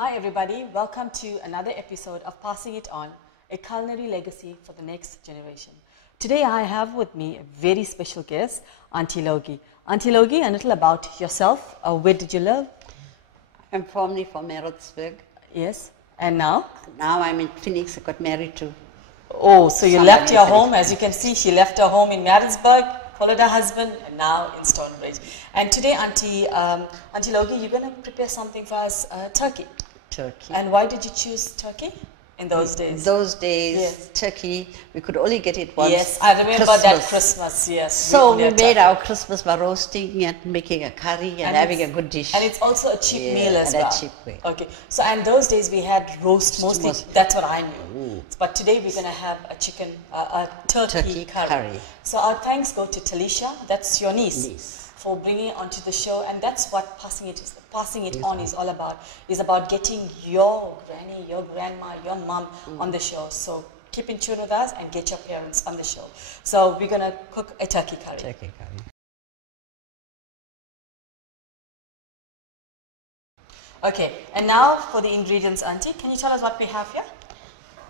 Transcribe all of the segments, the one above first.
Hi everybody, welcome to another episode of Passing It On, a culinary legacy for the next generation. Today I have with me a very special guest, Aunty Logie. Aunty Logie, a little about yourself. Where did you live? I'm formerly from Maritzburg. Yes, and now? Now I'm in Phoenix. I got married to. Oh, so you left your home. As you can see, she left her home in Maritzburg, followed her husband, and now in Stonebridge. And today, Aunty Logie, you're going to prepare something for us, turkey. Turkey. And why did you choose turkey in those days? Those days, yes. Turkey, we could only get it once. Yes, I remember that Christmas, yes. So we made our Christmas by roasting and making a curry and having a good dish. And it's also a cheap meal as well. And a cheap way. Okay, so and those days we had roast mostly, that's what I knew. Ooh. But today we're going to have a turkey curry. So our thanks go to Talisha, that's your niece. For bringing it onto the show, and that's what passing it on is all about. Is about getting your granny, your grandma, your mom on the show. So keep in tune with us and get your parents on the show. So we're gonna cook a turkey curry. Turkey curry. Okay, and now for the ingredients, Auntie. Can you tell us what we have here?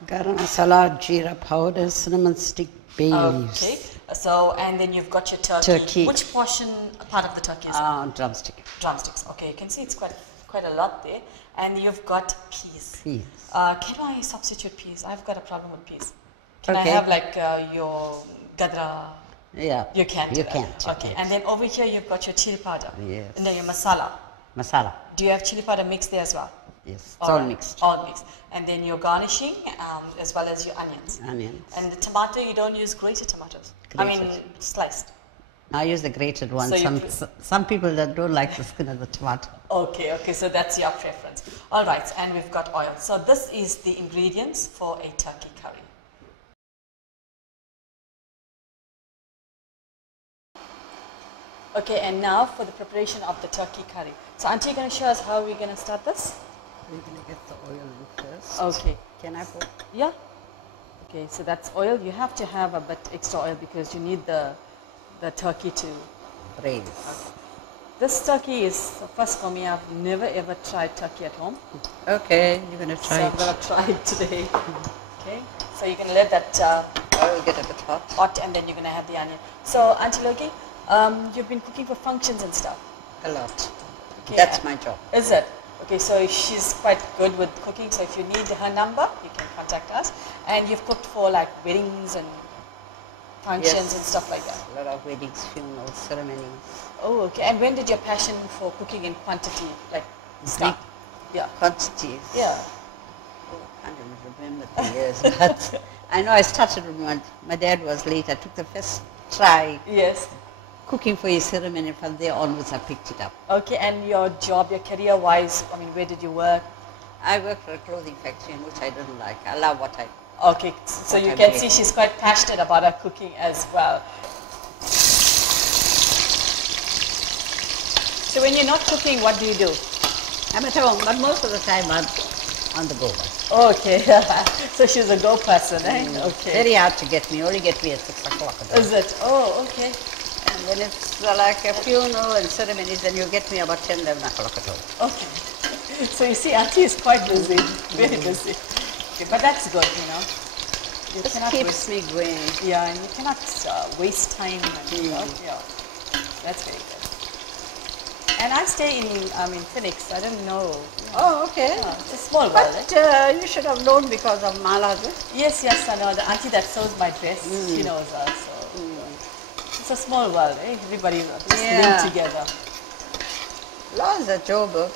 Garam masala, jeera powder, cinnamon stick, bay leaves. Okay. So, and then you've got your turkey. Which part of the turkey is it? Drumstick. Drumsticks. Okay, you can see it's quite a lot there. And you've got peas. Peas. Can I substitute peas? I've got a problem with peas. Can I have like your gadra? Yeah. You can. You can't. Okay. And then over here you've got your chili powder. Yes. And then your masala. Masala. Do you have chili powder mixed there as well? Yes, it's all mixed. All mixed. And then your garnishing as well as your onions. Onions. And the tomato, you don't use grated tomatoes. Grated. I mean sliced. I use the grated one. So some people that don't like the skin of the tomato. Okay, so that's your preference. All right, and we've got oil. So this is the ingredients for a turkey curry. Okay, and now for the preparation of the turkey curry. So Auntie, you're going to show us how we're going to start this? We're going to get the oil in first. Okay. Can I put? Yeah. Okay, so that's oil. You have to have a bit extra oil because you need the turkey to braise. Okay. This turkey is first for me. I've never ever tried turkey at home. Okay, you're going to try it. I'm going to try it today. Okay, so you're going to let that oil get a bit hot, and then you're going to have the onion. So Auntie Logie, you've been cooking for functions and stuff. A lot. Okay. That's my job. Is it? Okay, so she's quite good with cooking. So if you need her number, you can contact us. And you've cooked for like weddings and functions and stuff like that. A lot of weddings, funerals, ceremonies. Oh, okay. And when did your passion for cooking in quantity start? Yeah. Quantities. Yeah. Oh, I can't even remember the years, but I know I started when my dad was late. I took the first try. Yes. Cooking for his ceremony. From there onwards, I picked it up. Okay, and your job, your career-wise, I mean, where did you work? I worked for a clothing factory, which I didn't like. I love what I. Okay, so you can see she's quite passionate about her cooking as well. So when you're not cooking, what do you do? I'm at home, but most of the time I'm on the go. Okay, so she's a go person, eh? Okay. Very hard to get me. Only get me at 6 o'clock. Is it? Oh, okay. And when it's like a funeral and ceremonies, then you get me about 10, 11 o'clock at home. Okay. So you see, Auntie is quite busy, very busy. Okay, but that's good, you know. It keeps me going. Yeah, and you cannot waste time. And, yeah, that's very good. And I stay in Phoenix. I don't know. Oh, okay. Yeah, it's a small world. But you should have known because of Mala. Yes, I know. The auntie that sews my dress, she knows us. So. It's a small world, eh? Everybody just live together. Laws at Joburg.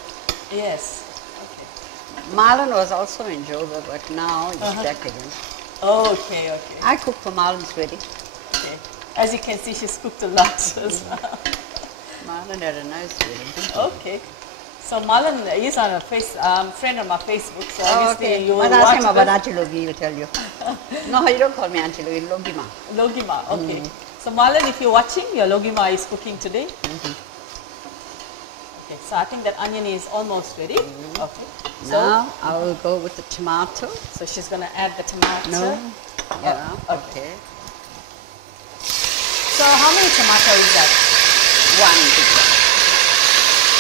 Yes. Okay. Marlon was also in Joburg, but now he's back again. Oh, okay. I cook for Marlon's wedding. Okay. As you can see, she's cooked a lot as well. Marlon had a nice wedding. Okay. So Marlon is on a friend on my Facebook, so obviously you will watch ask him about Aunty Logie, he will tell you. No, you don't call me Aunty Logie, Logima. Logima, okay. So Marlon, if you're watching, your Logima is cooking today. Okay, so I think that onion is almost ready. Okay. So now I will go with the tomato. So she's going to add the tomato. No. Yeah. Okay. So how many tomatoes is that? One big one.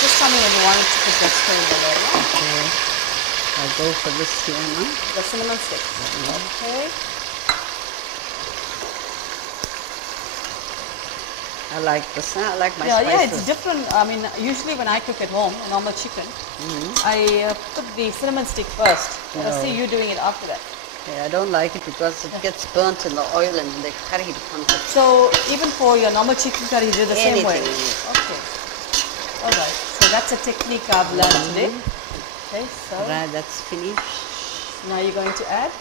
Just tell me when you want it to put vegetable in there. Okay. I'll go for this here now. The cinnamon stick. Okay. I like this. I like my Yeah, spices. it's different. I mean, usually when I cook at home, a normal chicken, I put the cinnamon stick first. I see you doing it after that. Yeah, I don't like it because it gets burnt in the oil and the curry becomes. So even for your normal chicken curry, you do the same way. Okay. All right. So that's a technique I've learned today. Okay. So. Right, that's finished. Now you're going to add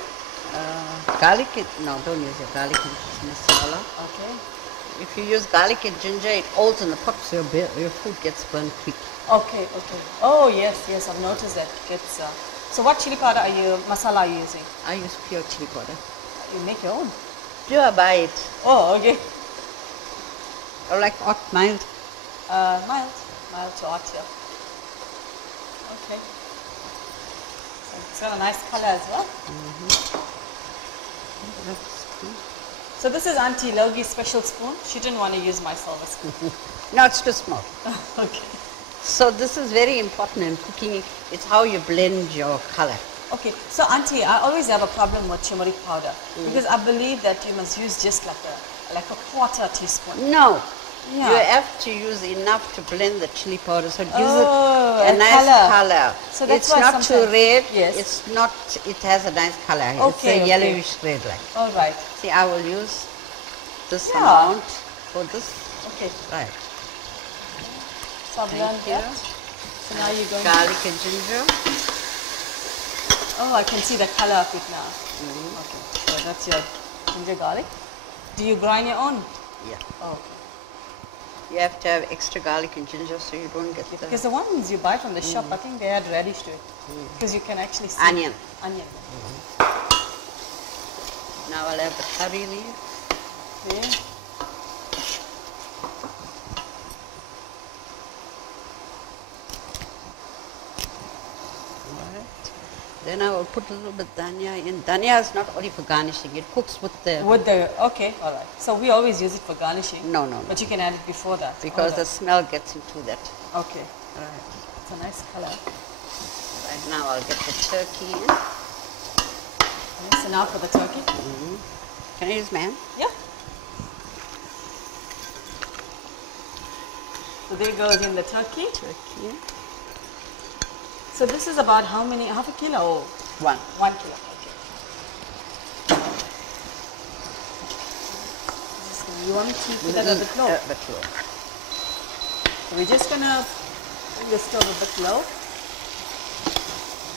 garlic. No, don't use your garlic and masala. Okay. If you use garlic and ginger, it holds in the pot, so your food gets burnt quick. Okay. Okay. Oh yes, yes. I've noticed that. It's. So what chili powder masala are you using? I use pure chili powder. You make your own? Pure, buy it. Oh, okay. Or like hot, mild? Mild to hot, yeah. Okay. So it's got a nice color as well. That's good. So this is Aunty Logie's special spoon. She didn't want to use my silver spoon. No, it's too small. Okay. So this is very important in cooking. It's how you blend your color. Okay, so Auntie, I always have a problem with turmeric powder because I believe that you must use just like a quarter teaspoon. No, Yeah. you have to use enough to blend the chili powder so it gives Oh, it a nice color. So that's it's why not too red. Yes. It's not. It has a nice color. Okay, it's a okay. yellowish red like. All right. See, I will use this Yeah. amount for this. Okay. Right. So I've learned you. that. So now you're going Garlic and ginger. Oh, I can see the color of it now. Okay. So that's your ginger garlic. Do you grind your own? Yeah. Oh, okay. You have to have extra garlic and ginger so you don't get the Because the ones you buy from the shop, I think they add radish to it. Because you can actually see onion. Onion. Now I'll have the curry leaf. Okay. Then I will put a little bit dhania in. Dhania is not only for garnishing, it cooks with the... Okay, all right. So we always use it for garnishing. No. But you can add it before that. Because the smell gets into that. Okay, all right. It's a nice color. Right now I'll get the turkey in. Okay, so now for the turkey. Can I use my hand? Yeah. So there goes in the turkey. Turkey. So this is about how many? Half a kilo? Or 1. 1 kilo. Okay. You want me to put that a bit low? A bit low. So we're just gonna bring the stove a bit low.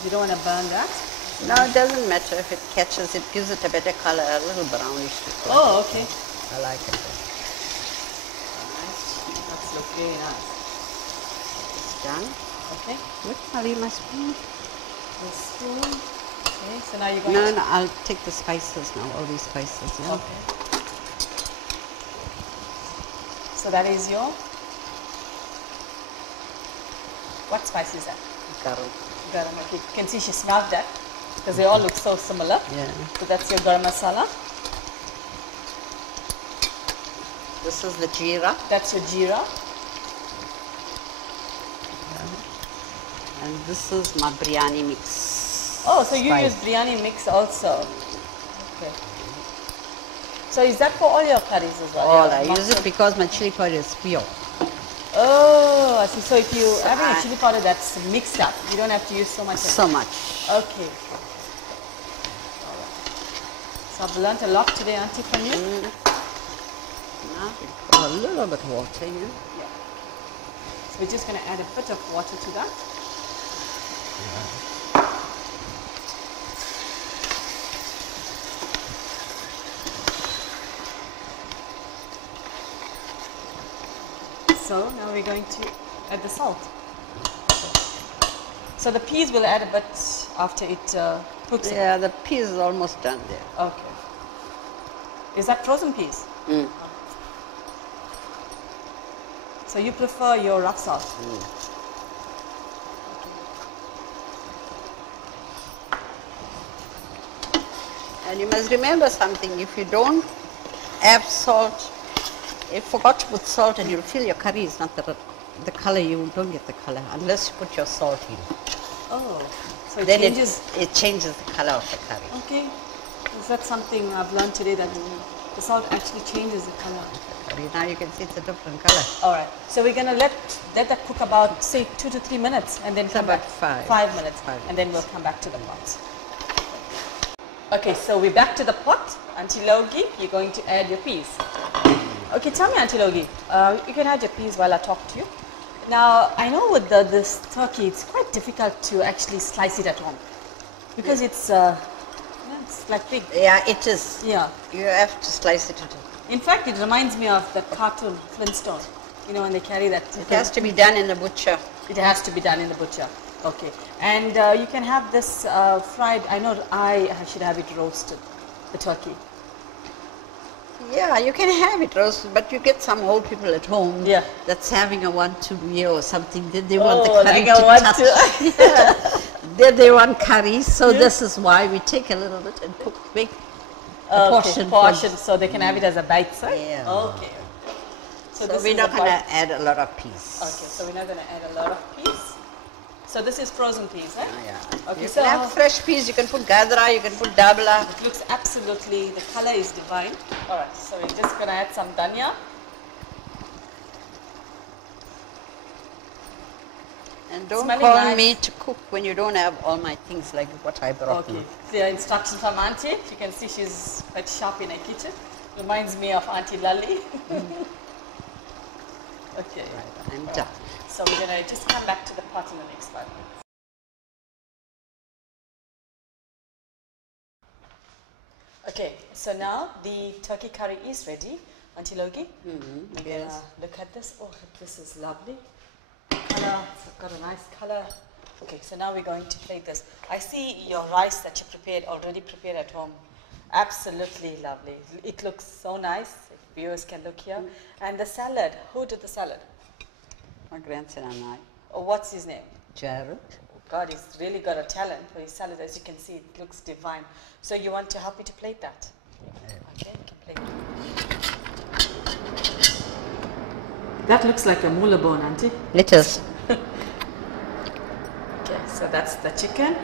You don't want to burn that. No, it doesn't matter if it catches. It gives it a better color, a little brownish. Oh, okay. I like it. Nice. That looks very nice. It's done. Okay. Look, I'll use my spoon. The spoon. Okay. So now you're going No, to... no, I'll take the spices now, all these spices. Yeah. Okay. So that is your... What spice is that? Garam. Garam. Okay. You can see she smelled that because they all look so similar. Yeah. So that's your garam masala. This is the jeera. That's your jeera. And this is my biryani mix. Oh, so you Spice. use biryani mix also. Okay. So is that for all your curries as well? All Your I use mustard? it because my chili powder is pure. Oh, I see. So if you So having I- a chili powder that's mixed up, you don't have to use so much. of it. So much. Okay. So I've learned a lot today, Auntie, from you. Now we put a little bit water here. Yeah. So we're just going to add a bit of water to that. So now we're going to add the salt. So the peas will add a bit after it cooks. Yeah, the peas is almost done there. Okay. Is that frozen peas? So you prefer your rock salt? And you must remember something, if you don't add salt, if you forgot to put salt and you'll feel your curry is not the color, you don't get the color unless you put your salt in. Oh, so it Then changes. it changes the color of the curry. Okay, is that something I've learned today, that the salt actually changes the color? Now you can see it's a different color. All right, so we're gonna let that cook about say 2 to 3 minutes, and then come about back 5 minutes, 5 and then we'll come back to the pot. Okay, so we're back to the pot. Aunty Logie, you're going to add your peas. Okay, tell me, Aunty Logie, you can add your peas while I talk to you. Now, I know with this turkey, it's quite difficult to actually slice it at home because it's like big. Yeah, it is. Yeah. You have to slice it into. In fact, it reminds me of the cartoon Flintstone. You know, when they carry that. It has to be done in the butcher. It has to be done in the butcher. Okay. And you can have this fried. I know I should have it roasted, the turkey. Yeah, you can have it roasted, but you get some old people at home that's having a 1-2 beer or something. Then they want the curry to touch. Then they want curry, so this is why we take a little bit and make a portion. So they can have it as a bite, right? Yeah. Okay. So we're not going to add a lot of peas. Okay, so we're not going to add a lot of peas. So this is frozen peas, right? Yeah. Okay, you so can have fresh peas, you can put gadra, you can put dabla. It looks absolutely, the color is divine. All right, so we're just going to add some dhania. And don't call me to cook when you don't have all my things like what I brought. Okay, clear instruction from Auntie. You can see she's quite sharp in her kitchen. Reminds me of Aunty Logie. Okay. Right, I'm done. So we're going to just come back to the pot in the next 5 minutes. Okay, so now the turkey curry is ready. Aunty Logie, Yes. Look at this. Oh, this is lovely. Color, it's got a nice color. Okay, so now we're going to plate this. I see your rice that you prepared, already prepared at home. Absolutely lovely. It looks so nice. If viewers can look here. And the salad, who did the salad? My grandson and I. Oh, what's his name? Jared. God, he's really got a talent for his salad. As you can see, it looks divine. So you want to help me to plate that? Okay, you can plate it. That looks like a moolah bone, Auntie. It is. Okay, so that's the chicken.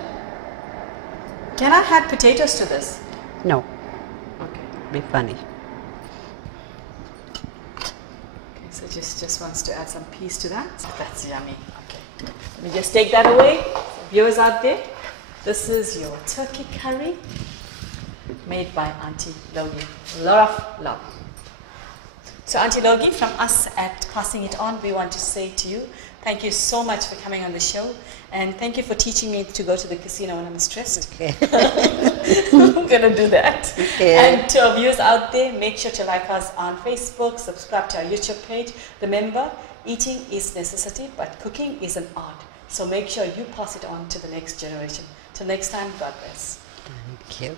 Can I add potatoes to this? No. Okay. Be funny. Okay, so just wants to add some peas to that. That's yummy. Okay. Let me just take that away. Viewers out there, this is your turkey curry made by Aunty Logie. A lot of love. So Aunty Logie, from us at Passing It On, we want to say to you, thank you so much for coming on the show, and thank you for teaching me to go to the casino when I'm stressed. Okay. I'm going to do that. Okay. And to our viewers out there, make sure to like us on Facebook, subscribe to our YouTube page. Remember, eating is necessity, but cooking is an art. So make sure you pass it on to the next generation. Till next time, God bless. Thank you.